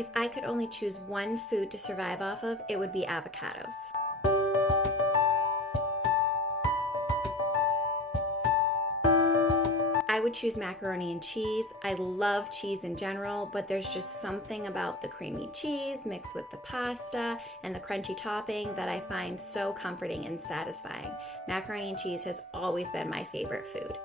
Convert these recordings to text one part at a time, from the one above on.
If I could only choose one food to survive off of, it would be avocados. I would choose macaroni and cheese. I love cheese in general, but there's just something about the creamy cheese mixed with the pasta and the crunchy topping that I find so comforting and satisfying. Macaroni and cheese has always been my favorite food.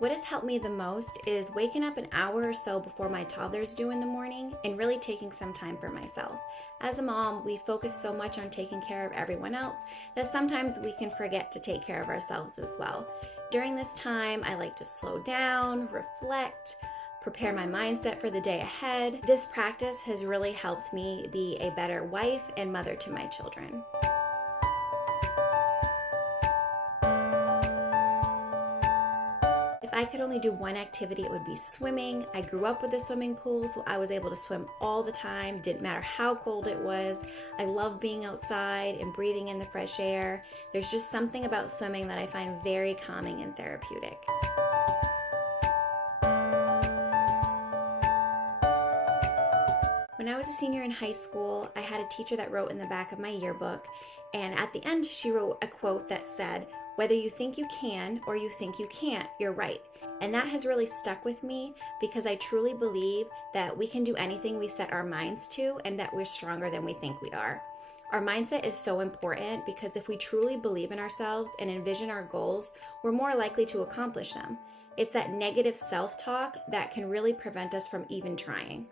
What has helped me the most is waking up an hour or so before my toddlers do in the morning and really taking some time for myself. As a mom, we focus so much on taking care of everyone else that sometimes we can forget to take care of ourselves as well. During this time, I like to slow down, reflect, prepare my mindset for the day ahead. This practice has really helped me be a better wife and mother to my children. If I could only do one activity, it would be swimming. I grew up with a swimming pool, so I was able to swim all the time. Didn't matter how cold it was. I love being outside and breathing in the fresh air. There's just something about swimming that I find very calming and therapeutic. When I was a senior in high school, I had a teacher that wrote in the back of my yearbook, and at the end she wrote a quote that said, "Whether you think you can or you think you can't, you're right." And that has really stuck with me because I truly believe that we can do anything we set our minds to and that we're stronger than we think we are. Our mindset is so important because if we truly believe in ourselves and envision our goals, we're more likely to accomplish them. It's that negative self-talk that can really prevent us from even trying.